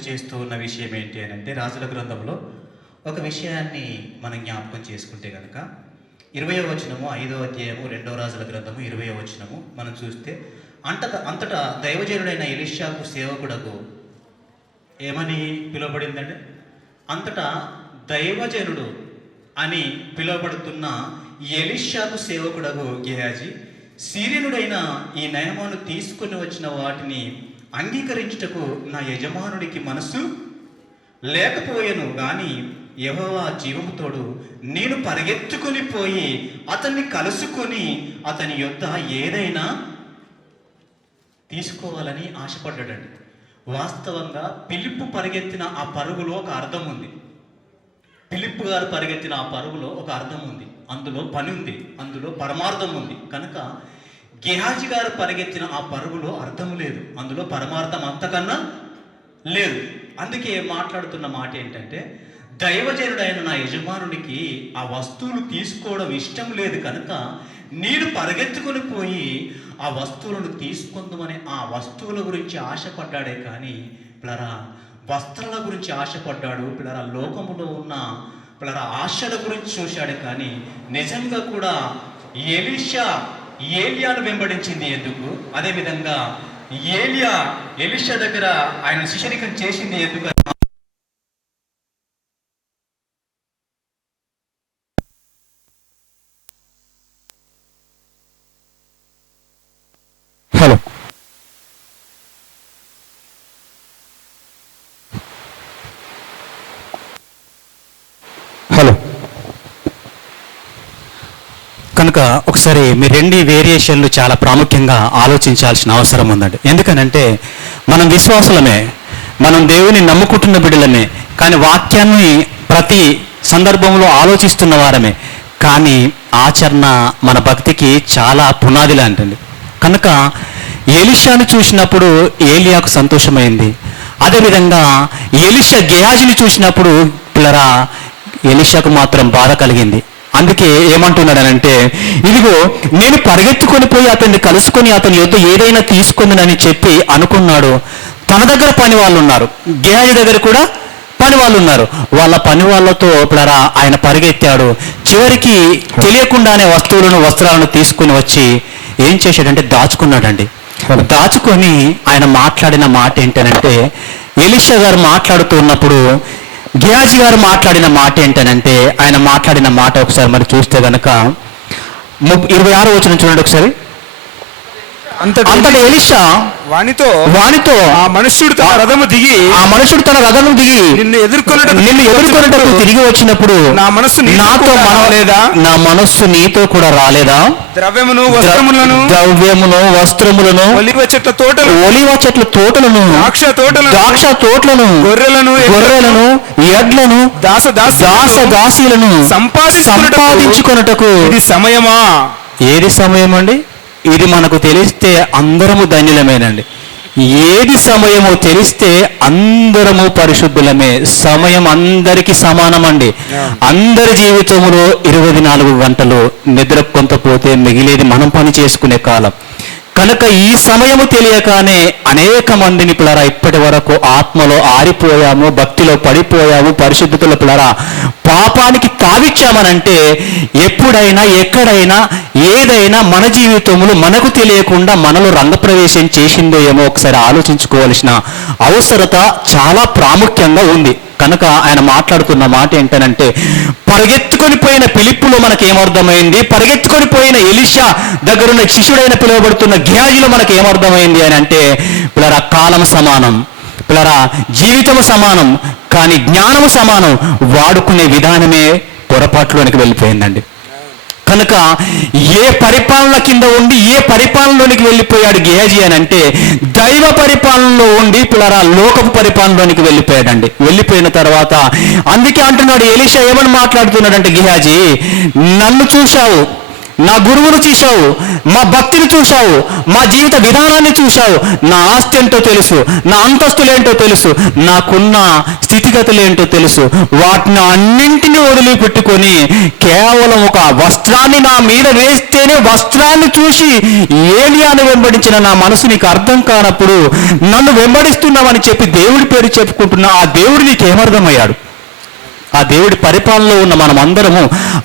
గుర్తు చేస్తూ ఉన్న విషయం ఏంటి అని అంటే, రాజుల గ్రంథంలో ఒక విషయాన్ని మనం జ్ఞాపకం చేసుకుంటే కనుక 20వ వచనము 5వ అధ్యాయము 2వ రాజుల గ్రంథము 20వ వచనము మనం చూస్తే, అంతటా దైవజనుడైన ఎలీషాకు సేవకుడకు ఏమని పిలువబడిందండి? అంతటా దైవజనుడు అని పిలువబడుతున్న ఎలీషాకు సేవకుడకు గెహాజీ, సిరియనుడైన ఈ నయమాను తీసుకుని వచ్చిన వాటిని అంగీకరించుటకు నా యజమానుడికి మనసు లేకపోయాను గాని యెహోవా జీవముతోడు నేను పరిగెత్తుకొని పోయి అతన్ని కలుసుకొని అతని యొద్ద ఏదైనా తీసుకోవాలని ఆశపడ్డాడండి. వాస్తవంగా ఫిలిప్పు పరిగెత్తిన ఆ పరుగులో ఒక అర్థం ఉంది. ఫిలిప్పు గారు పరిగెత్తిన ఆ పరుగులో ఒక అర్థం ఉంది, అందులో పని ఉంది, అందులో పరమార్థం ఉంది. కనుక గెహాజీ గారు పరిగెత్తిన ఆ పరుగులో అర్థం లేదు, అందులో పరమార్థం అంతకన్నా లేదు. అందుకే మాట్లాడుతున్న మాట ఏంటంటే, దైవజనుడైన నా యజమానునికి ఆ వస్తువులు తీసుకోవడం ఇష్టం లేదు కనుక నేను పరిగెత్తుకొని పోయి ఆ వస్తువులను తీసుకుందామని ఆ వస్తువుల గురించి ఆశపడ్డాడే కానీ పిల్లరా వస్త్రాల గురించి ఆశపడ్డాడు. పిల్లరా లోకములో ఉన్న పిల్లరా ఆశల గురించి చూశాడు. కానీ నిజంగా కూడా ఏలియాను వెంబడించింది ఎందుకు? అదేవిధంగా ఎలీషా దగ్గర ఆయన శిష్యరికం చేసింది ఎందుకు? హలో హలో కనుక ఒకసారి మీ రెండు వేరియేషన్లు చాలా ప్రాముఖ్యంగా ఆలోచించాల్సిన అవసరం ఉందండి. ఎందుకనంటే మనం విశ్వాసులమే, మనం దేవుని నమ్ముకుంటున్న బిడ్డలమే, కానీ వాక్యాన్ని ప్రతి సందర్భంలో ఆలోచిస్తున్న వారమే. కానీ ఆచరణ మన భక్తికి చాలా పునాది లాంటిది. కనుక ఎలీషాను చూసినప్పుడు ఏలియాకు సంతోషమైంది. అదేవిధంగా ఎలీషా గెహాజీని చూసినప్పుడు పిల్లరా ఎలీషాకు మాత్రం బాధ కలిగింది. అందుకే ఏమంటున్నాడనంటే, ఇదిగో నేను పరిగెత్తుకొని పోయి అతన్ని కలుసుకొని అతని యొద్ద ఏదైనా తీసుకుందని చెప్పి అనుకున్నాడు. తన దగ్గర పని వాళ్ళు ఉన్నారు, గెహాజీ దగ్గర కూడా పని వాళ్ళు ఉన్నారు. వాళ్ళ పని వాళ్ళతో పిల్లరా ఆయన పరిగెత్తాడు. చివరికి తెలియకుండానే వస్త్రాలను తీసుకుని వచ్చి ఏం చేశాడంటే దాచుకున్నాడండి. దాచుకొని ఆయన మాట్లాడిన మాట ఏంటనంటే, ఎలీషా గారు మాట్లాడుతూ ఉన్నప్పుడు గెహాజీ గారు మాట్లాడిన మాట ఏంటనంటే, ఆయన మాట్లాడిన మాట ఒకసారి మరి చూస్తే గనక 26వ వచనం చూడండి ఒకసారి. అంతటి ఎలీషా వానితో ఆ మనుష్యుడు తన రథము దిగి నిన్ను ఎదుర్కొన్నట్టు తిరిగి వచ్చినప్పుడు నా మనస్సు నా మనస్సు నీతో కూడా రాలేదా? ద్రవ్యమును వస్త్రములను ఒలివ చెట్ల తోటలను ద్రాక్ష తోటలను గొర్రెలను ఎడ్లను దాసీలను సంపాదించుకొనుటకు ఇది సమయమా? ఏది సమయం అండి? ఇది మనకు తెలిస్తే అందరము ధన్యులమేనండి. ఏది సమయమో తెలిస్తే అందరము పరిశుద్ధులమే. సమయం అందరికీ సమానమండి. అందరి జీవితంలో 24 గంటలు నిద్ర కొంత పోతే మిగిలేది మనం పని చేసుకునే కాలం. కనుక ఈ సమయము తెలియకనే అనేక మందిని పిల్లరా ఇప్పటి వరకు ఆత్మలో ఆరిపోయాము, భక్తిలో పడిపోయాము, పరిశుద్ధతలో పిల్లరా పాపానికి తావిచ్చామనంటే ఎప్పుడైనా ఎక్కడైనా ఏదైనా మన జీవితంలో మనకు తెలియకుండా మనలో రంగప్రవేశం చేసిందో ఏమో ఒకసారి ఆలోచించుకోవాల్సిన అవసరత చాలా ప్రాముఖ్యంగా ఉంది. కనుక ఆయన మాట్లాడుతున్న మాట ఏంటనంటే, పరిగెత్తుకొని పోయిన ఫిలిప్పులో మనకు ఏమర్థమైంది, పరిగెత్తుకొని పోయిన ఎలీషా దగ్గరున్న శిష్యుడైన పిలువబడుతున్న గెహాజీలో మనకు ఏమర్థమైంది అని అంటే, పిల్లరా కాలం సమానం, పిల్లరా జీవితము సమానం, కానీ జ్ఞానము సమానం. వాడుకునే విధానమే పొరపాటులోనికి వెళ్ళిపోయిందండి. కనుక ఏ పరిపాలన కింద ఉండి ఏ పరిపాలనలోనికి వెళ్ళిపోయాడు గెహాజీ అని అంటే, దైవ పరిపాలనలో ఉండి పిల్లరా లోకపు పరిపాలనలోనికి వెళ్ళిపోయాడండి. వెళ్ళిపోయిన తర్వాత అందుకే అంటున్నాడు ఎలీషా ఏమని మాట్లాడుతున్నాడంటే, గెహాజీ నన్ను చూశావు, నా గురువును చూశావు, మా భక్తిని చూశావు, మా జీవిత విధానాన్ని చూశావు, నా ఆస్తి ఏంటో తెలుసు, నా అంతస్తులేంటో తెలుసు, నాకున్న స్థితిగతులేంటో తెలుసు. వాటిని అన్నింటినీ వదిలిపెట్టుకొని కేవలం ఒక వస్త్రాన్ని నా మీద వేస్తేనే వస్త్రాన్ని చూసి ఏలియాను వెంబడించిన నా మనసు నీకు అర్థం కానప్పుడు నన్ను వెంబడిస్తున్నామని చెప్పి దేవుడి పేరు చెప్పుకుంటున్నా ఆ దేవుడు నీకు ఏమర్థమయ్యాడు? ఆ దేవుడి పరిపాలనలో ఉన్న మనం అందరము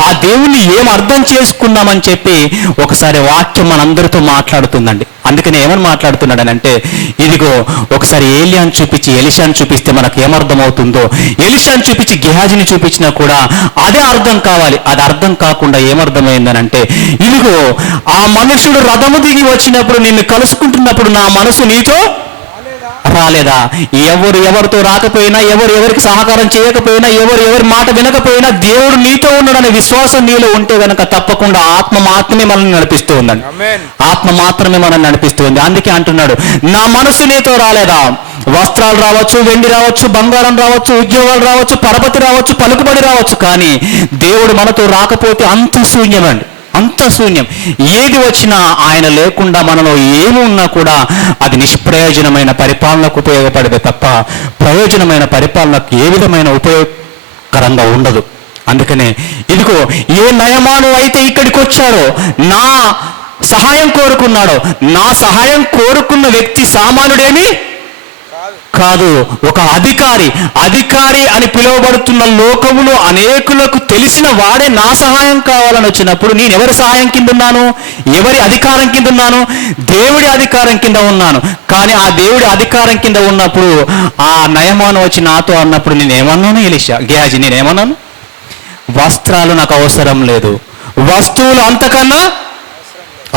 ఆ దేవుణ్ణి ఏం అర్థం చేసుకున్నామని చెప్పి ఒకసారి వాక్యం మనందరితో మాట్లాడుతుందండి. అందుకని ఏమని మాట్లాడుతున్నాడనంటే, ఇదిగో ఒకసారి ఏలియాను చూపించి ఎలీషాను చూపిస్తే మనకు ఏమర్థమవుతుందో, ఎలీషాను చూపించి గెహాజీని చూపించినా కూడా అదే అర్థం కావాలి. అది అర్థం కాకుండా ఏమర్థమైందనంటే, ఇదిగో ఆ మనుషుడు రథము దిగి వచ్చినప్పుడు నిన్ను కలుసుకుంటున్నప్పుడు నా మనసు నీతో రాలేదా? ఎవరితో రాకపోయినా, ఎవరికి సహకారం చేయకపోయినా, ఎవరి మాట వినకపోయినా దేవుడు నీతో ఉన్నాడనే విశ్వాసం నీలో ఉంటే గనక తప్పకుండా ఆత్మ మాత్రమే మనల్ని నడిపిస్తూ ఉందండి. ఆత్మ మాత్రమే మనల్ని నడిపిస్తూ ఉంది. అందుకే అంటున్నాడు, నా మనసు నీతో రాలేదా? వస్త్రాలు రావచ్చు, వెండి రావచ్చు, బంగారం రావచ్చు, ఉద్యోగాలు రావచ్చు, పరపతి రావచ్చు, పలుకుబడి రావచ్చు, కానీ దేవుడు మనతో రాకపోతే అంత శూన్యమండి, అంత శూన్యం. ఏది వచ్చినా ఆయన లేకుండా మనలో ఏమి ఉన్నా కూడా అది నిష్ప్రయోజనమైన పరిపాలనకు ఉపయోగపడదే తప్ప ప్రయోజనమైన పరిపాలనకు ఏ విధమైన ఉపయోగకరంగా ఉండదు. అందుకనే ఇదిగో ఏ నయమాను అయితే ఇక్కడికి వచ్చాడో, నా సహాయం కోరుకున్నాడో, నా సహాయం కోరుకున్న వ్యక్తి సామాన్యుడేమి కాదు, ఒక అధికారి అని పిలువబడుతున్న లోకములో అనేకులకు తెలిసిన వాడే నా సహాయం కావాలని వచ్చినప్పుడు నేను ఎవరి సహాయం కింద ఉన్నాను? ఎవరి అధికారం కింద ఉన్నాను? దేవుడి అధికారం కింద ఉన్నాను. కానీ ఆ దేవుడి అధికారం కింద ఉన్నప్పుడు ఆ నయమాను వచ్చి నాతో అన్నప్పుడు నేనేమన్నాను? ఎలీషా, గెహాజీ, నేనేమన్నాను? వస్త్రాలు నాకు అవసరం లేదు, వస్తువులు అంతకన్నా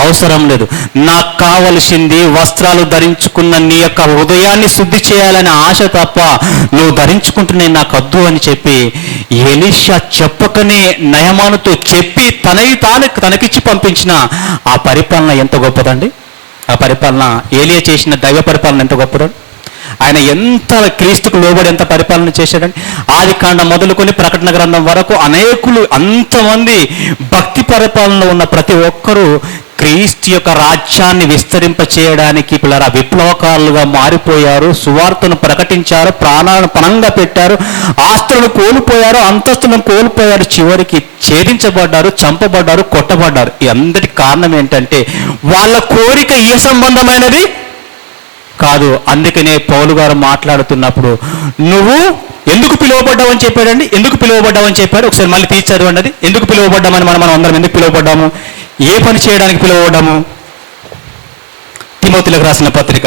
అవసరం లేదు, నాకు కావలసింది వస్త్రాలు ధరించుకున్న నీ యొక్క హృదయాన్ని శుద్ధి చేయాలనే ఆశ తప్ప నువ్వు ధరించుకుంటున్నా నాకు వద్దు అని చెప్పి ఎలీషా చెప్పకనే నయమానుతో చెప్పి తనకిచ్చి పంపించిన ఆ పరిపాలన ఎంత గొప్పదండి. ఆ పరిపాలన ఏలియా చేసిన దైవ పరిపాలన ఎంత గొప్పదండి. ఆయన ఎంత క్రీస్తుకు లోబడి ఎంత పరిపాలన చేశాడండి. ఆదికాండం మొదలుకొని ప్రకటన గ్రంథం వరకు అనేకులు, అంతమంది భక్తి పరిపాలనలో ఉన్న ప్రతి ఒక్కరూ క్రీస్తు యొక్క రాజ్యాన్ని విస్తరింప చేయడానికి పిల్లరా విప్లవకారులుగా మారిపోయారు. సువార్తను ప్రకటించారు, ప్రాణాలను పణంగా పెట్టారు, ఆస్తులను కోల్పోయారు, అంతస్తులను కోల్పోయారు, చివరికి ఛేదించబడ్డారు, చంపబడ్డారు, కొట్టబడ్డారు. ఈ అందరికి కారణం ఏంటంటే వాళ్ళ కోరిక ఏ సంబంధమైనది కాదు. అందుకనే పౌలు గారు మాట్లాడుతున్నప్పుడు నువ్వు ఎందుకు పిలువబడ్డావని చెప్పాడండి. ఎందుకు పిలువబడ్డావని చెప్పాడు? ఒకసారి మళ్ళీ తీర్చారు అన్నది. ఎందుకు పిలువబడ్డామని మనం అందరం ఎందుకు పిలువబడ్డాము? ఏ పని చేయడానికి పిలువబడ్డాము? తిమోతిలకు రాసిన పత్రిక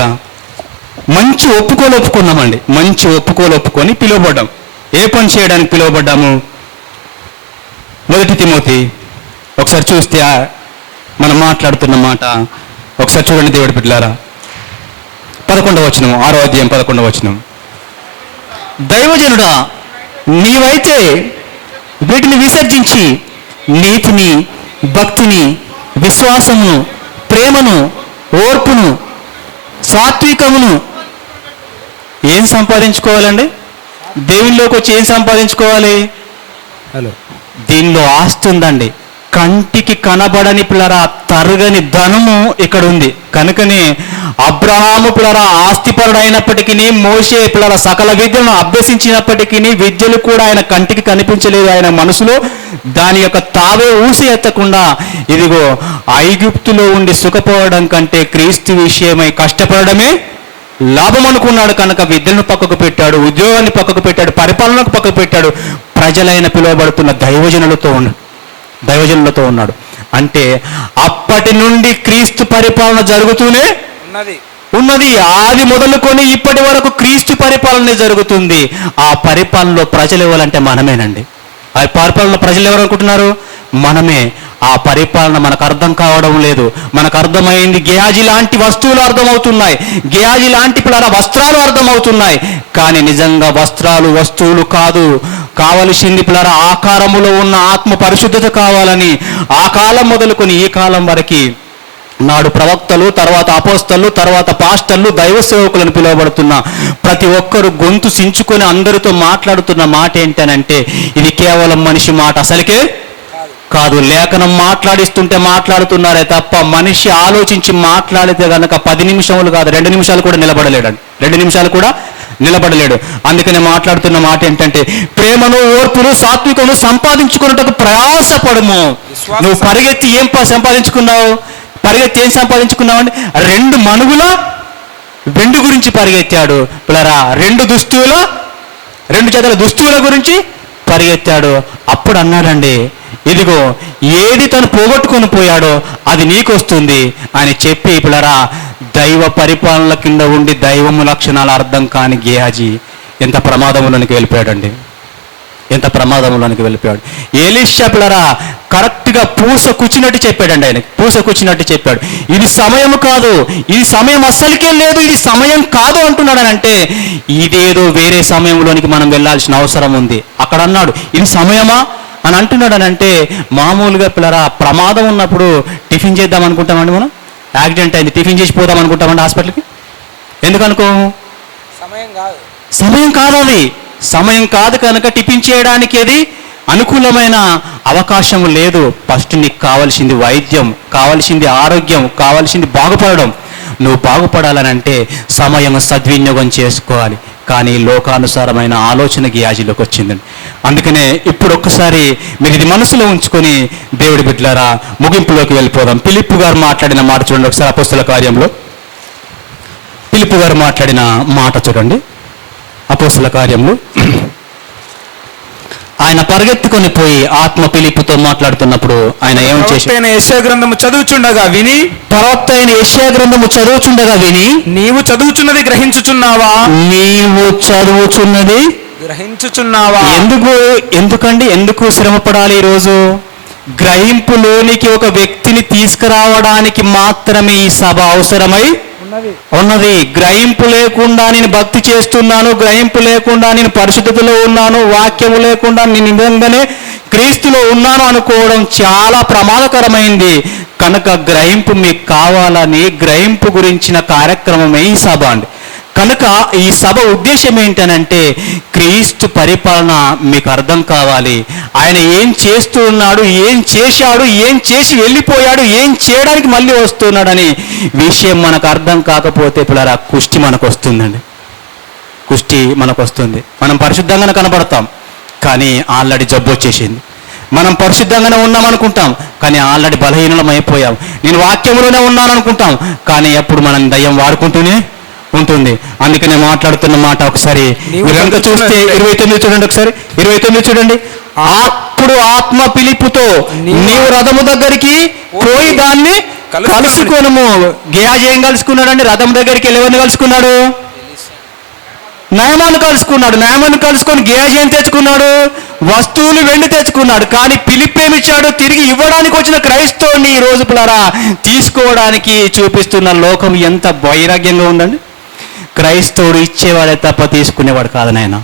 మంచి ఒప్పుకోలుకున్నామండి. మంచి ఒప్పుకొని పిలువబడ్డాం. ఏ పని చేయడానికి పిలువబడ్డాము? మొదటి తిమోతి ఒకసారి చూస్తే మనం మాట్లాడుతున్న మాట ఒకసారి చూడండి దేవుడి బిడ్డలారా. 11వ వచనం, 6వ అధ్యాయం 11వ వచనం. దైవజనుడా, నీవైతే వీటిని విసర్జించి నీతిని, భక్తిని, విశ్వాసమును, ప్రేమను, ఓర్పును, సాత్వికమును ఏం సంపాదించుకోవాలండి? దేవునిలోకి వచ్చి ఏం సంపాదించుకోవాలి? దీనిలో ఆస్తి ఉందండి. కంటికి కనబడని పిల్లరా తరగని ధనము ఇక్కడ ఉంది. కనుకనే అబ్రహాము పిల్లరా ఆస్తిపరుడు అయినప్పటికీ, మోషే పిల్లల సకల విద్యలను అభ్యసించినప్పటికీ విద్యలు కూడా ఆయన కంటికి కనిపించలేదు. ఆయన మనసులో దాని యొక్క తావే ఊసి ఎత్తకుండా ఇదిగో ఐగుప్తులో ఉండి సుఖపోవడం కంటే క్రీస్తు విషయమై కష్టపడమే లాభం అనుకున్నాడు. కనుక విద్యను పక్కకు పెట్టాడు, ఉద్యోగాన్ని పక్కకు పెట్టాడు, పరిపాలనకు పక్కకు పెట్టాడు. ప్రజలైన పిలువబడుతున్న దైవజనులతో ఉన్నాడు. అంటే అప్పటి నుండి క్రీస్తు పరిపాలన జరుగుతూనే ఉన్నది. ఆది మొదలుకొని ఇప్పటి వరకు క్రీస్తు పరిపాలన జరుగుతుంది. ఆ పరిపాలనలో ప్రజలు ఎవరంటే మనమేనండి. ఆ పరిపాలనలో ప్రజలు ఎవరు అనుకుంటున్నారు? మనమే. ఆ పరిపాలన మనకు అర్థం కావడం లేదు. మనకు అర్థమైంది గెహాజీ లాంటి వస్తువులు అర్థమవుతున్నాయి, గెహాజీ లాంటి పిల్లల వస్త్రాలు అర్థమవుతున్నాయి. కానీ నిజంగా వస్తువులు కాదు. కావలసింది పిల్లల ఆకారములో ఉన్న ఆత్మ పరిశుద్ధత కావాలని ఆ కాలం మొదలుకొని ఈ కాలం వరకు నాడు ప్రవక్తలు, తర్వాత అపోస్తలు, తర్వాత పాస్టర్లు, దైవ సేవకులను పిలువబడుతున్న ప్రతి ఒక్కరు గొంతు సించుకొని అందరితో మాట్లాడుతున్న మాట ఏంటనంటే ఇది కేవలం మనిషి మాట అసలుకే కాదు, లేఖనం మాట్లాడిస్తుంటే మాట్లాడుతున్నారే తప్ప మనిషి ఆలోచించి మాట్లాడితే గనక 10 నిమిషములు కాదు 2 నిమిషాలు కూడా నిలబడలేడండి. 2 నిమిషాలు కూడా నిలబడలేడు. అందుకనే మాట్లాడుతున్న మాట ఏంటంటే, ప్రేమను, ఓర్పును, సాత్వికను సంపాదించుకున్నట్టుకు ప్రయాసపడము. నువ్వు పరిగెత్తి ఏం సంపాదించుకున్నావు? పరిగెత్తి ఏం సంపాదించుకున్నావు అండి? 2 మణుగుల వెండి గురించి పరిగెత్తాడు పిల్లరా. 2 జతల దుస్తువుల గురించి పరిగెత్తాడు. అప్పుడు అన్నాడండి, ఇదిగో ఏది తను పోగొట్టుకొని పోయాడో అది నీకొస్తుంది అని చెప్పి పిల్లరా, దైవ పరిపాలన కింద ఉండి దైవము లక్షణాలు అర్థం కాని గేహాజీ ఎంత ప్రమాదంలోనికి వెళ్ళిపోయాడండి. ఎంత ప్రమాదంలోనికి వెళ్ళిపోయాడు. ఎలీషా పిల్లరా కరెక్ట్గా పూస కూర్చున్నట్టు చెప్పాడండి. ఆయనకి పూస కూర్చున్నట్టు చెప్పాడు. ఇది సమయం కాదు, ఇది సమయం అస్సలకే లేదు, ఇది సమయం కాదు అంటున్నాడు. అని అంటే ఇదేదో వేరే సమయంలోనికి మనం వెళ్ళాల్సిన అవసరం ఉంది. అక్కడ అన్నాడు ఇది సమయమా అని అంటున్నాడు. అని అంటే మామూలుగా పిల్లరా ప్రమాదం ఉన్నప్పుడు టిఫిన్ చేద్దాం అనుకుంటామండి. మనం యాక్సిడెంట్ అయింది టిఫిన్ చేసి పోదాం అనుకుంటామండి హాస్పిటల్కి. ఎందుకు అనుకోము? సమయం కాదు, అది సమయం కాదు కనుక టిఫిన్ చేయడానికి అది అనుకూలమైన అవకాశం లేదు. ఫస్ట్ నీకు కావాల్సింది వైద్యం, కావాల్సింది ఆరోగ్యం, కావాల్సింది బాగుపడడం. నువ్వు బాగుపడాలని అంటే సమయం సద్వినియోగం చేసుకోవాలి. కానీ లోకానుసారమైన ఆలోచన గేహాజీలోకి వచ్చిందండి. అందుకనే ఇప్పుడు ఒక్కసారి మీరు ఇది మనసులో ఉంచుకొని దేవుడి బిడ్డలారా ముగింపులోకి వెళ్ళిపోదాం. ఫిలిప్పు గారు మాట్లాడిన మాట చూడండి ఒకసారి. అపోస్తల కార్యంలో ఫిలిప్పు గారు మాట్లాడిన మాట చూడండి. అపోస్తల కార్యంలో ఆయన పరిగెత్తుకొని పోయి ఆత్మ ఫిలిప్పుతో మాట్లాడుతున్నప్పుడు ఆయన ఏం చేశాడు? యెషయా గ్రంథము చదువుచుండగా విని, ప్రవక్త అయిన యెషయా గ్రంథము చదువుచుండగా విని, నీవు చదువుచున్నది గ్రహించుచున్నావా? నీవు చదువుచున్నది గ్రహించుచున్నావా? ఎందుకు శ్రమపడాలి ఈరోజు? గ్రహింపులోనికి ఒక వ్యక్తిని తీసుకురావడానికి మాత్రమే ఈ సభ అవసరమై ఉన్నది. గ్రహింపు లేకుండా నేను భక్తి చేస్తున్నాను, గ్రహింపు లేకుండా నేను పరిశుద్ధతలో ఉన్నాను, వాక్యము లేకుండా నేను నిజంగానే క్రీస్తులో ఉన్నాను అనుకోవడం చాలా ప్రమాదకరమైంది. కనుక గ్రహింపు మీకు కావాలని గ్రహింపు గురించిన కార్యక్రమమే ఈ సభ అండి. కనుక ఈ సభ ఉద్దేశం ఏంటనంటే క్రీస్తు పరిపాలన మీకు అర్థం కావాలి. ఆయన ఏం చేస్తూ ఉన్నాడు, ఏం చేశాడు, ఏం చేసి వెళ్ళిపోయాడు, ఏం చేయడానికి మళ్ళీ వస్తున్నాడని విషయం మనకు అర్థం కాకపోతే పిల్లరా కుష్టి మనకు వస్తుందండి. కుష్టి మనకు వస్తుంది. మనం పరిశుద్ధంగానే కనబడతాం కానీ ఆల్రెడీ జబ్బు వచ్చేసింది. మనం పరిశుద్ధంగానే ఉన్నాం అనుకుంటాం కానీ ఆల్రెడీ బలహీనలం అయిపోయాం. నేను వాక్యంలోనే ఉన్నాను అనుకుంటాం కానీ ఎప్పుడు మనం దయ్యం వాడుకుంటూనే ఉంటుంది. అందుకనే మాట్లాడుతున్న మాట ఒకసారి మీరు కనుక చూస్తే 29 చూడండి. ఒకసారి 29 చూడండి. అప్పుడు ఆత్మ ఫిలిప్పుతో నీవు రథము దగ్గరికి పోయి దాన్ని కలుసుకొనుము. గేహాజీ ఏం కలుసుకున్నాడండి? రథం దగ్గరికి ఎవరిని కలుసుకున్నాడు? నయమాను కలుసుకున్నాడు. నయమాను కలుసుకొని గేహాజీ ఏం తెచ్చుకున్నాడు? వస్తువులు వెండి తెచ్చుకున్నాడు. కానీ ఫిలిప్ ఏమిచ్చాడు? తిరిగి ఇవ్వడానికి వచ్చిన క్రైస్తవుని ఈ రోజు పిల్లరా తీసుకోవడానికి చూపిస్తున్న లోకం ఎంత వైరాగ్యంగా ఉందండి. క్రైస్తవుడు ఇచ్చేవాడే తప్ప తీసుకునేవాడు కాదు నాయన.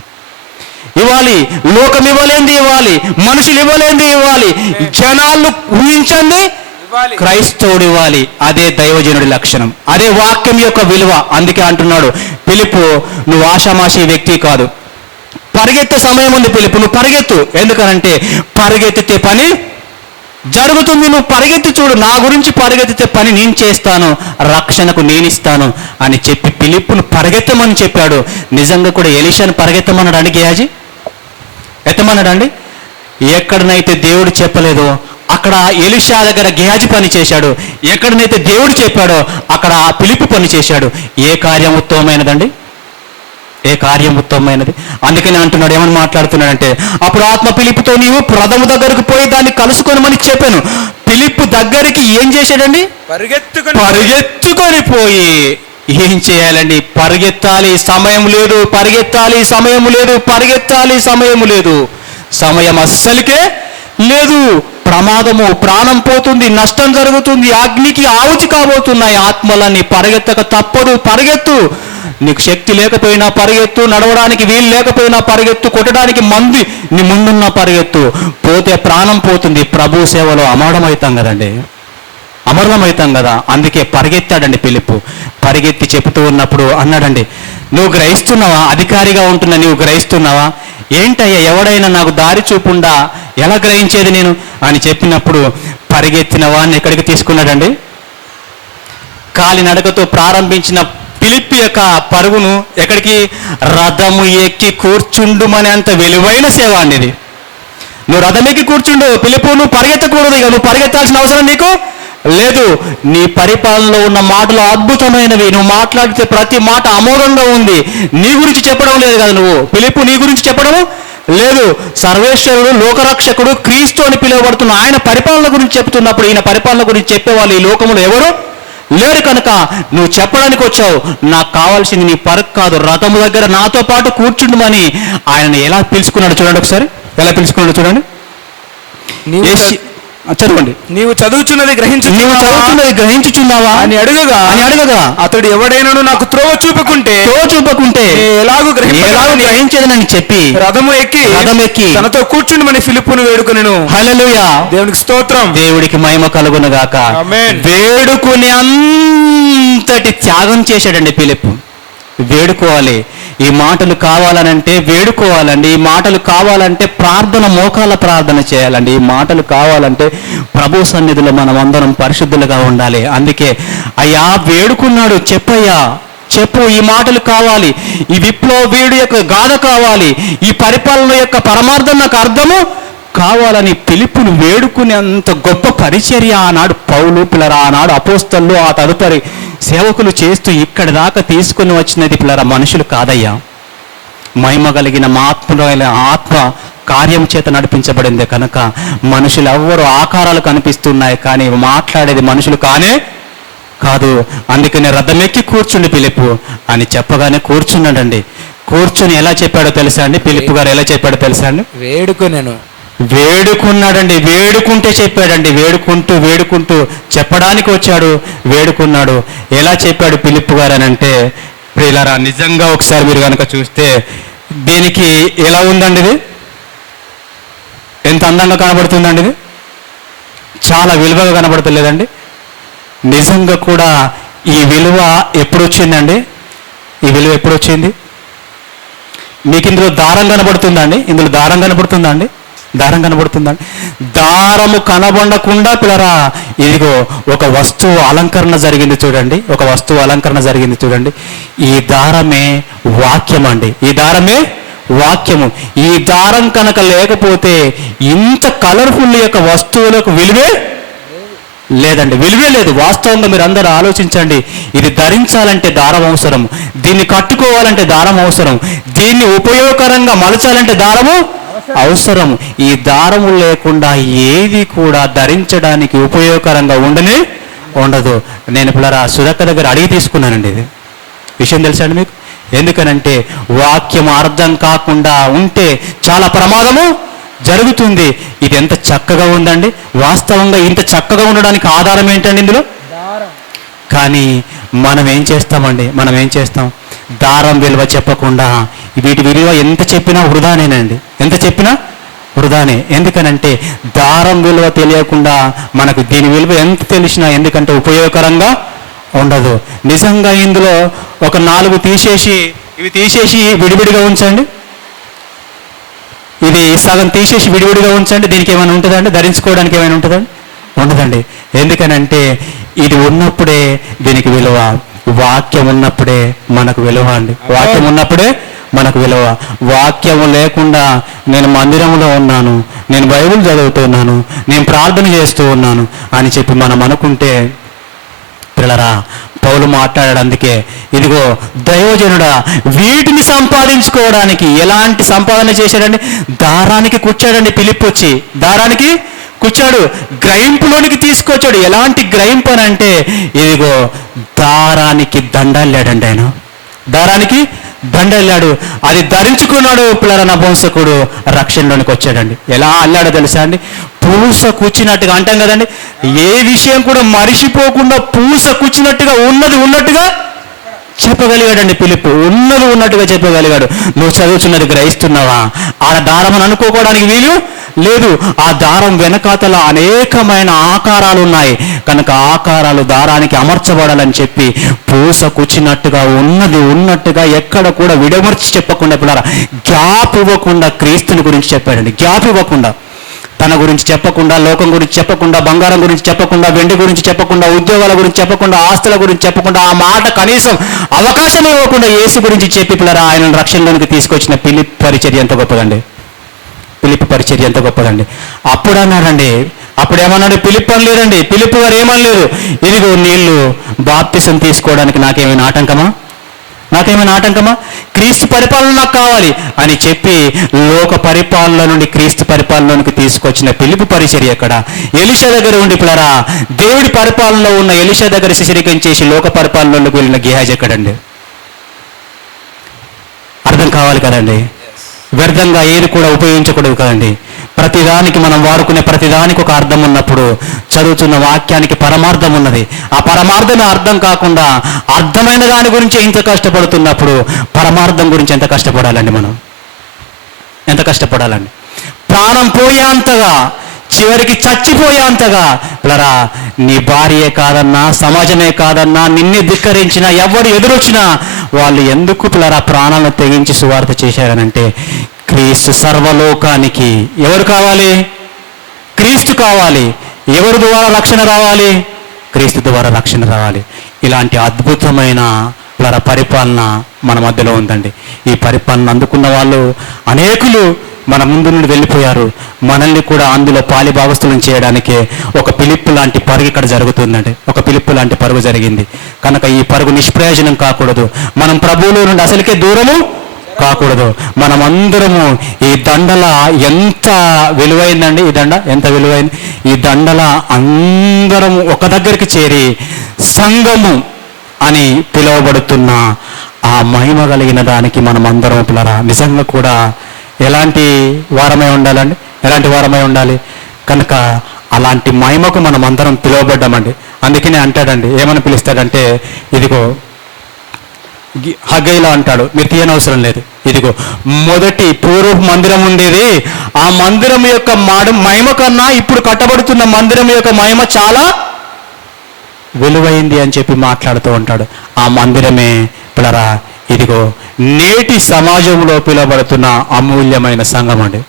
ఇవ్వాలి, లోకం ఇవ్వలేంది ఇవ్వాలి, మనుషులు ఇవ్వలేంది ఇవ్వాలి, జనాలు ఊహించండి క్రైస్తవుడు ఇవ్వాలి. అదే దైవజనుడి లక్షణం, అదే వాక్యం యొక్క విలువ. అందుకే అంటున్నాడు ఫిలిప్పు నువ్వు ఆషామాషి వ్యక్తి కాదు, పరిగెత్తే సమయం ఉంది ఫిలిప్పు, నువ్వు పరిగెత్తు. ఎందుకనంటే పరిగెత్తితే పని జరుగుతుంది. నువ్వు పరిగెత్తి చూడు, నా గురించి పరిగెత్తితే పని నేను చేస్తాను, రక్షణకు నేను ఇస్తాను అని చెప్పి ఫిలిప్పును పరిగెత్తమని చెప్పాడు. నిజంగా కూడా ఎలీషాను పరిగెత్తమన్నాడు అండి గేహాజీ? ఎత్తమన్నాడు అండి? ఎక్కడనైతే దేవుడు చెప్పలేదో అక్కడ ఎలీషా దగ్గర గేహాజీ పని చేశాడు. ఎక్కడనైతే దేవుడు చెప్పాడో అక్కడ ఫిలిప్పు పని చేశాడు. ఏ కార్యం ఉత్తమమైనదండి? ఏ కార్యం ఉత్తమమైనది? అందుకని అంటున్నాడు, ఏమని మాట్లాడుతున్నాడంటే అప్పుడు ఆత్మ ఫిలిప్పుతో నీవు రథము దగ్గరకు పోయి దాన్ని కలుసుకొనమని చెప్పాను. ఫిలిప్పు దగ్గరికి ఏం చేశాడండి? పరిగెత్తుకొని పోయి ఏం చేయాలండి? పరిగెత్తాలి, సమయం లేదు. పరిగెత్తాలి, సమయం లేదు. పరిగెత్తాలి, సమయం లేదు. సమయం అస్సలకే లేదు. ప్రమాదము, ప్రాణం పోతుంది, నష్టం జరుగుతుంది, అగ్నికి ఆవుచి కాబోతున్నాయి ఆత్మలన్నీ. పరిగెత్తక తప్పదు, పరిగెత్తు. నీకు శక్తి లేకపోయినా పరిగెత్తు, నడవడానికి వీలు లేకపోయినా పరిగెత్తు, కొట్టడానికి మంది నీ ముందున్న పరిగెత్తు. పోతే ప్రాణం పోతుంది. ప్రభు సేవలో అమరమవుతాం కదండి, అమరమవుతాం కదా. అందుకే పరిగెత్తాడండి ఫిలిప్పు. పరిగెత్తి చెబుతూ ఉన్నప్పుడు అన్నాడండి, నువ్వు గ్రహిస్తున్నావా? అధికారిగా ఉంటున్నా నువ్వు గ్రహిస్తున్నావా? ఏంటయ్యా ఎవడైనా నాకు దారి చూపుండా ఎలా గ్రహించేది నేను అని చెప్పినప్పుడు పరిగెత్తిన వాడిని ఎక్కడికి తీసుకున్నాడండి? కాలినడకతో ప్రారంభించిన ఫిలిప్పు యొక్క పరుగును ఎక్కడికి? రథము ఎక్కి కూర్చుండుమనే అంత విలువైన సేవ అండి ఇది. నువ్వు రథం ఎక్కి కూర్చుండు ఫిలిప్పు, నువ్వు పరిగెత్తకూడదు, ఇక నువ్వు పరిగెత్తాల్సిన అవసరం నీకు లేదు. నీ పరిపాలనలో ఉన్న మాటలు అద్భుతమైనవి, నువ్వు మాట్లాడితే ప్రతి మాట అమోఘంగా ఉంది. నీ గురించి చెప్పడం లేదు కదా నువ్వు ఫిలిప్పు, నీ గురించి చెప్పడం లేదు. సర్వేశ్వరుడు, లోకరక్షకుడు, క్రీస్తు అని పిలువబడుతున్న ఆయన పరిపాలన గురించి చెప్తున్నప్పుడు ఈయన పరిపాలన గురించి చెప్పేవాళ్ళు ఈ లోకంలో ఎవరు లేరు. కనుక నువ్వు చెప్పడానికి వచ్చావు, నాకు కావాల్సింది నీ పరుగు కాదు, రథము దగ్గర నాతో పాటు కూర్చుండమని ఆయనను ఎలా పిలుచుకున్నాడు చూడండి ఒకసారి. ఎలా పిలుచుకున్నాడు చూడండి. చదవండి. నీవు చదువుచున్నది గ్రహించుచున్నావా అని అడగగా అతడు ఎవడైనాను నాకు త్రోవ చూపకుంటే ఎలాగూ గ్రహించేదని చెప్పి రథము ఎక్కి తనతో కూర్చుండమని ఫిలిప్పును వేడుకొనెను. హల్లెలూయా, దేవునికి స్తోత్రం, దేవుడికి మహిమ కలుగును గాక. వేడుకుని అంతటి త్యాగం చేశాడండి ఫిలిప్పు. వేడుకోవాలి, ఈ మాటలు కావాలనంటే వేడుకోవాలండి. ఈ మాటలు కావాలంటే ప్రార్థన, మోకాల ప్రార్థన చేయాలండి. ఈ మాటలు కావాలంటే ప్రభు సన్నిధిలో మనం అందరం పరిశుద్ధులుగా ఉండాలి. అందుకే అయ్యా వేడుకున్నాడు, చెప్పయ్యా చెప్పు, ఈ మాటలు కావాలి, ఈ విప్లవీడు యొక్క గాథ కావాలి, ఈ పరిపాలన యొక్క పరమార్థం నాకు అర్థము కావాలని ఫిలిప్పును వేడుకునే అంత గొప్ప పరిచర్య ఆనాడు పౌలు పిల్లరా, ఆనాడు అపోస్తలు, ఆ తదుపరి సేవకులు చేస్తూ ఇక్కడి దాకా తీసుకుని వచ్చినది పిల్లరా మనుషులు కాదయ్యా. మహిమ కలిగిన ఆత్మ కార్యం చేత నడిపించబడింది కనుక మనుషులు ఎవ్వరు ఆకారాలు కనిపిస్తున్నాయి కానీ మాట్లాడేది మనుషులు కానే కాదు. అందుకనే రథమెక్కి కూర్చుండి ఫిలిప్పు అని చెప్పగానే కూర్చున్నాడండి. కూర్చొని ఎలా చెప్పాడో తెలుసా అండి? ఫిలిప్పు గారు ఎలా చెప్పాడో తెలుసా అండి? వేడుకున్నాడండి. వేడుకుంటే చెప్పాడండి. వేడుకుంటూ చెప్పడానికి వచ్చాడు, వేడుకున్నాడు. ఎలా చెప్పాడు ఫిలిప్పు గారు అని అంటే ప్రియులారా, నిజంగా ఒకసారి మీరు కనుక చూస్తే దీనికి ఎలా ఉందండి? ఇది ఎంత అందంగా కనబడుతుందండి. ఇది చాలా విలువగా కనబడతలేదండి. నిజంగా కూడా ఈ విలువ ఎప్పుడు వచ్చిందండి? ఈ విలువ ఎప్పుడు వచ్చింది? మీకు ఇందులో దారం కనబడుతుందా అండి? ఇందులో దారం కనబడుతుందా అండి? దారం కనబడుతుందండి. దారము కనబడకుండా పిల్లరా, ఇదిగో ఒక వస్తువు అలంకరణ జరిగింది చూడండి. ఒక వస్తువు అలంకరణ జరిగింది చూడండి. ఈ దారమే వాక్యం అండి. ఈ దారమే వాక్యము. ఈ దారం కనుక లేకపోతే ఇంత కలర్ఫుల్ యొక్క వస్తువులకు విలువే లేదండి, విలువే లేదు. వాస్తవంగా మీరు అందరూ ఆలోచించండి. ఇది ధరించాలంటే దారం అవసరం, దీన్ని కట్టుకోవాలంటే దారం అవసరం, దీన్ని ఉపయోగకరంగా మలచాలంటే దారము అవసరం. ఈ దారము లేకుండా ఏది కూడా ధరించడానికి ఉపయోగకరంగా ఉండదు. నేను పిల్లరా సురక్క దగ్గర అడిగి తీసుకున్నానండి. ఇది విషయం తెలుసా అండి మీకు? ఎందుకనంటే వాక్యం అర్థం కాకుండా ఉంటే చాలా ప్రమాదము జరుగుతుంది. ఇది ఎంత చక్కగా ఉందండి. వాస్తవంగా ఇంత చక్కగా ఉండడానికి ఆధారం ఏంటండి ఇందులో? కానీ మనం ఏం చేస్తాం? దారం విలువ చెప్పకుండా వీటి విలువ ఎంత చెప్పినా వృధానేనండి. ఎంత చెప్పినా వృధానే. ఎందుకనంటే దారం విలువ తెలియకుండా మనకు దీని విలువ ఎంత తెలిసినా ఎందుకంటే ఉపయోగకరంగా ఉండదు. నిజంగా ఇందులో ఒక 4 తీసేసి విడివిడిగా ఉంచండి. ఇది సగం తీసేసి విడివిడిగా ఉంచండి. దీనికి ఏమైనా ఉంటుందండి? ధరించుకోవడానికి ఏమైనా ఉంటుందండి? ఉండదండి. ఎందుకనంటే ఇది ఉన్నప్పుడే దీనికి విలువ. వాక్యం ఉన్నప్పుడే మనకు విలువ అండి. వాక్యం ఉన్నప్పుడే మనకు విలువ. వాక్యము లేకుండా నేను మందిరంలో ఉన్నాను, నేను బైబిల్ చదువుతున్నాను, నేను ప్రార్థన చేస్తూ ఉన్నాను అని చెప్పి మనం అనుకుంటే పిల్లరా, పౌలు మాట్లాడాడు. అందుకే ఇదిగో దైవజనుడా, వీటిని సంపాదించుకోవడానికి ఎలాంటి సంపాదన చేశాడండి? దారానికి కూర్చాడండి. ఫిలిప్పు వచ్చి దారానికి కూర్చాడు, గ్రహింపులోనికి తీసుకొచ్చాడు. ఎలాంటి గ్రహింపు అని అంటే ఇదిగో దారానికి దండల్లాడండి. ఆయన దారానికి దండల్లాడు. అది ధరించుకున్నాడు. పిల్లల నపుంసకుడు రక్షణలోనికి వచ్చాడండి. ఎలా అల్లాడో తెలుసా అండి? పూస కూర్చున్నట్టుగా అంటాం కదండి. ఏ విషయం కూడా మరిచిపోకుండా పూస కూర్చున్నట్టుగా ఉన్నట్టుగా చెప్పగలిగాడండి ఫిలిప్పు. ఉన్నట్టుగా చెప్పగలిగాడు. నువ్వు చదువుతున్నది గ్రహిస్తున్నావా? ఆ దారం అని అనుకోవడానికి వీలు లేదు. ఆ దారం వెనకాతల అనేకమైన ఆకారాలు ఉన్నాయి కనుక ఆకారాలు దారానికి అమర్చబడాలని చెప్పి పూస కూర్చున్నట్టుగా ఉన్నట్టుగా ఎక్కడ కూడా విడమర్చి చెప్పకుండా పిల్లరా గ్యాప్ ఇవ్వకుండా క్రీస్తుని గురించి చెప్పాడండి. గ్యాప్ ఇవ్వకుండా తన గురించి చెప్పకుండా, లోకం గురించి చెప్పకుండా, బంగారం గురించి చెప్పకుండా, వెండి గురించి చెప్పకుండా, ఉద్యోగాల గురించి చెప్పకుండా, ఆస్తుల గురించి చెప్పకుండా, ఆ మాట కనీసం అవకాశం ఇవ్వకుండా యేసు గురించి చెప్పి పిల్లరా ఆయనను రక్షణలోనికి తీసుకొచ్చిన ఫిలిప్ పరిచర్య ఎంత గొప్పదండి. ఫిలిప్ పరిచర్య ఎంత గొప్పదండి. అప్పుడు అన్నాడండి, అప్పుడు ఏమన్నాడు? ఫిలిప్ అని లేదండి, ఫిలిప్ గారు ఏమనలేదు, ఇదిగో నీళ్లు బాప్తిసం తీసుకోవడానికి నాకేమైనా ఆటంకమా? క్రీస్తు పరిపాలన నాకు కావాలి అని చెప్పి లోక పరిపాలన నుండి క్రీస్తు పరిపాలనలోనికి తీసుకొచ్చిన ఫిలిప్ పరిచర్య ఎక్కడ? ఎలీషా దగ్గర ఉండి పిల్లరా దేవుడి పరిపాలనలో ఉన్న ఎలీషా దగ్గర శిశిరికం చేసి లోక పరిపాలనలోకి వెళ్ళిన గేహాజ్ ఎక్కడండి? అర్థం కావాలి కదండి. వ్యర్థంగా ఏది కూడా ఉపయోగించకూడదు కదండి. ప్రతిదానికి మనం వాడుకునే ప్రతిదానికి ఒక అర్థం ఉన్నప్పుడు చదువుతున్న వాక్యానికి పరమార్థం ఉన్నది. ఆ పరమార్థమే అర్థం కాకుండా అర్థమైన దాని గురించి ఇంత కష్టపడుతున్నప్పుడు పరమార్థం గురించి ఎంత కష్టపడాలండి? మనం ఎంత కష్టపడాలండి? ప్రాణం పోయేంతగా, చివరికి చచ్చిపోయేంతగా పిల్లరా నీ భార్యే కాదన్నా, సమాజమే కాదన్నా, నిన్నే ధిక్కరించినా, ఎవరు ఎదురొచ్చినా వాళ్ళు ఎందుకు పిల్లరా ప్రాణాలను తెగించి సువార్త చేశారనంటే క్రీస్తు సర్వలోకానికి ఎవరు కావాలి? క్రీస్తు కావాలి. ఎవరి ద్వారా రక్షణ రావాలి? క్రీస్తు ద్వారా రక్షణ రావాలి. ఇలాంటి అద్భుతమైన పరిపాలన మన మధ్యలో ఉందండి. ఈ పరిపాలన అందుకున్న వాళ్ళు అనేకులు మన ముందు నుండి వెళ్ళిపోయారు. మనల్ని కూడా అందులో పాలి భాగస్థులను చేయడానికి ఒక ఫిలిప్ లాంటి పరుగు ఇక్కడ జరుగుతుందండి. ఒక ఫిలిప్ లాంటి పరుగు జరిగింది కనుక ఈ పరుగు నిష్ప్రయోజనం కాకూడదు. మనం ప్రభువులో నుండి అసలుకే దూరము కాకూడదు. మనమందరము ఈ దండల ఎంత విలువైందండి, ఈ దండ ఎంత విలువైంది. ఈ దండల అందరం ఒక దగ్గరికి చేరి సంఘము అని పిలువబడుతున్న ఆ మహిమ కలిగిన దానికి మనం అందరం పిల్లరా నిజంగా కూడా ఎలాంటి వారమై ఉండాలండి? ఎలాంటి వారమై ఉండాలి? కనుక అలాంటి మహిమకు మనం అందరం పిలువబడ్డామండి. అందుకనే అంటాడండి, ఏమని పిలుస్తాడంటే ఇదిగో హగ్గైలా అంటాడు, మీరు తీయనవసరం లేదు. ఇదిగో మొదటి పూర్వ మందిరం ఉండేది, ఆ మందిరం యొక్క మహిమ కన్నా ఇప్పుడు కట్టబడుతున్న మందిరం యొక్క మహిమ చాలా విలువైంది అని చెప్పి మాట్లాడుతూ ఉంటాడు. ఆ మందిరమే పిల్లరా ఇదిగో నేటి సమాజంలో పిలువబడుతున్న అమూల్యమైన సంఘం అండి.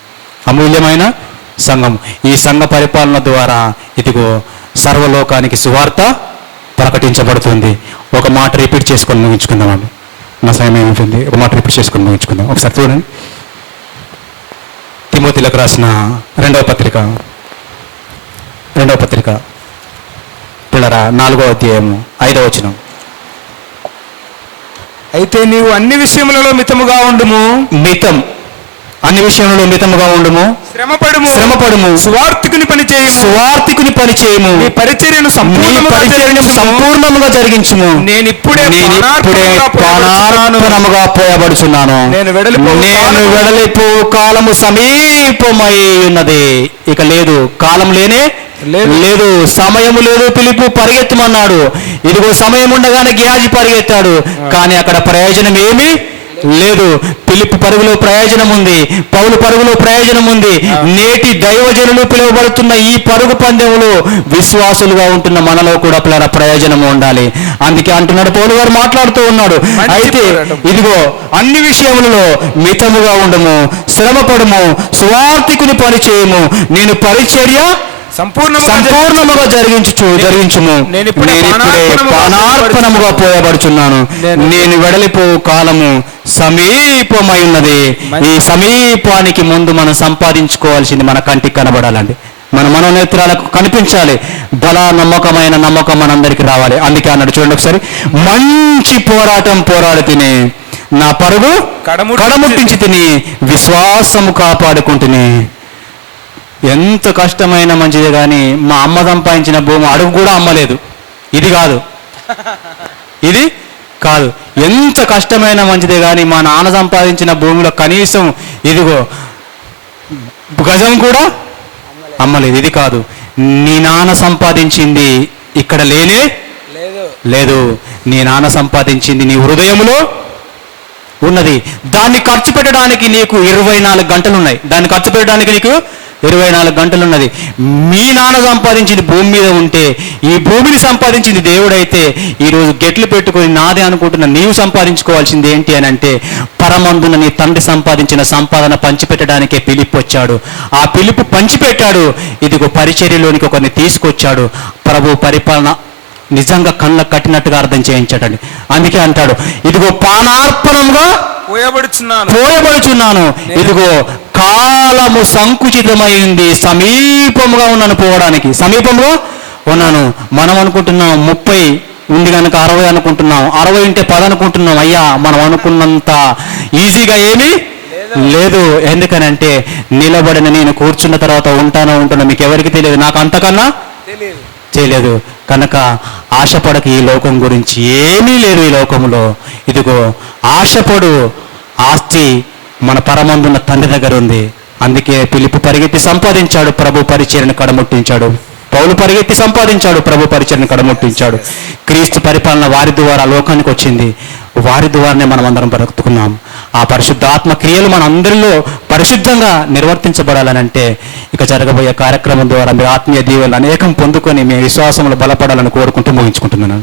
అమూల్యమైన సంఘం. ఈ సంఘ పరిపాలన ద్వారా ఇదిగో సర్వలోకానికి సువార్త ప్రకటించబడుతుంది. ఒక మాట రిపీట్ చేసుకొని ముగించుకుందామండి. నా సమయం ఏమిటండి? ఒక మాట రిపీట్ చేసుకొని ముగించుకుందాం. ఒకసారి చూడండి, తిమోతిలకు రాసిన రెండవ పత్రిక పిల్లరా 4వ అధ్యాయము 5వ వచనం. అయితే నీవు అన్ని విషయములలో మితముగా ఉండుము. మితం, అన్ని విషయంలో మితముగా ఉండుము. శ్రమపడుము. సువార్తికుని పని చేయము. నీ పరిచర్యను సంపూర్ణముగా జరిగించుము. నేనిప్పుడే ప్రాణార్పణముగా పోయబడుచున్నాను. నేను వెడలిపో కాలము సమీపమై ఉన్నది. ఇక లేదు, కాలం లేదు, సమయము లేదు. పిలుపు పరిగెత్తమన్నాడు. ఇదిగో సమయం ఉండగానే గిహాజీ పరిగెత్తాడు, కానీ అక్కడ ప్రయోజనం ఏమీ లేదు. పిలుపు పరుగులో ప్రయోజనం ఉంది, పౌలు పరుగులో ప్రయోజనం ఉంది. నేటి దైవజనులు పిలువబడుతున్న ఈ పరుగు పందెంలో విశ్వాసులుగా ఉంటున్న మనలో కూడా ప్రయోజనం ఉండాలి. అందుకే అంటున్నాడు పౌలు గారు మాట్లాడుతూ ఉన్నాడు, అయితే ఇదిగో అన్ని విషయములలో మితముగా ఉండము, శ్రమపడము, సువార్తికుని పని చేయము. నేను పరిచర్య సంపూర్ణముగా జరిగించుము. నేను ప్రాణార్పణముగా పోయబడుచున్నాను. నేను వెడలిపో కాలము సమీపమై ఉన్నది. ఈ సమీపానికి ముందు మనం సంపాదించుకోవాల్సింది మన కంటికి కనబడాలండి, మన మనోనేత్రాలకు కనిపించాలి. నమ్మకమైన నమ్మకం మనందరికీ రావాలి. అందుకే అన్నాడు, చూడండి ఒకసారి, మంచి పోరాటం పోరాడి తిని నా పరుగు కడముట్టించి తిని విశ్వాసము కాపాడుకుంటుని. ఎంత కష్టమైన మంచిది, కానీ మా అమ్మ సంపాదించిన భూమి అడుగు కూడా అమ్మలేదు. ఇది కాదు. ఎంత కష్టమైన మంచిదే కానీ మా నాన్న సంపాదించిన భూమిలో కనీసం ఇదిగో గజం కూడా అమ్మలేదు. ఇది కాదు. నీ నాన్న సంపాదించింది ఇక్కడ లేదు. నీ నాన్న సంపాదించింది నీ హృదయములో ఉన్నది. దాన్ని ఖర్చు పెట్టడానికి నీకు 24 గంటలు ఉన్నాయి. దాన్ని ఖర్చు పెట్టడానికి నీకు 24 గంటలు ఉన్నది. మీ నాన్న సంపాదించింది భూమి మీద ఉంటే, ఈ భూమిని సంపాదించింది దేవుడైతే, ఈరోజు గెట్లు పెట్టుకొని నాదే అనుకుంటున్న నీవు సంపాదించుకోవాల్సింది ఏంటి అని అంటే, పరమందున నీ తండ్రి సంపాదించిన సంపాదన పంచిపెట్టడానికే పిలుపు వచ్చాడు. ఆ పిలుపు పంచిపెట్టాడు. ఇదిగో పరిచర్యలోనికి ఒకరిని తీసుకొచ్చాడు. ప్రభు పరిపాలన నిజంగా కళ్ళ కట్టినట్టుగా అర్థం చేయించాడండి. అందుకే అంటాడు, ఇదిగో పానార్పణంగా పోయబడుచున్నాను, ఇదిగో కాలము సంకుచితమైంది, సమీపముగా ఉన్నాను పోవడానికి, సమీపంగా ఉన్నాను. మనం అనుకుంటున్నాం 30 ఉంది కనుక 60 అనుకుంటున్నాం, 60 ఉంటే 10 అనుకుంటున్నాం. అయ్యా, మనం అనుకున్నంత ఈజీగా ఏమీ లేదు. ఎందుకనంటే నిలబడిన నేను కూర్చున్న తర్వాత ఉంటానో మీకు ఎవరికి తెలియదు, నాకు అంతకన్నా తెలియదు. కనుక ఆశపడక, ఈ లోకం గురించి ఏమీ లేదు ఈ లోకంలో. ఇదిగో ఆశపడు, ఆస్తి మన పరమందున్న తండ్రి దగ్గర ఉంది. అందుకే పిలుపు పరిగెత్తి సంపాదించాడు, ప్రభు పరిచర్యను కడముట్టించాడు. పౌలు పరిగెత్తి సంపాదించాడు, ప్రభు పరిచర్యను కడముట్టించాడు. క్రీస్తు పరిపాలన వారి ద్వారా లోకానికి వచ్చింది. వారి ద్వారానే మనం అందరం బ్రతుకున్నాం. ఆ పరిశుద్ధాత్మ క్రియలు మన అందరిలో పరిశుద్ధంగా నిర్వర్తించబడాలనంటే ఇక జరగబోయే కార్యక్రమం ద్వారా మీ ఆత్మీయ దీవెనలు అనేకం పొందుకొని మీ విశ్వాసంలో బలపడాలని కోరుకుంటూ ముగించుకుంటున్నాను.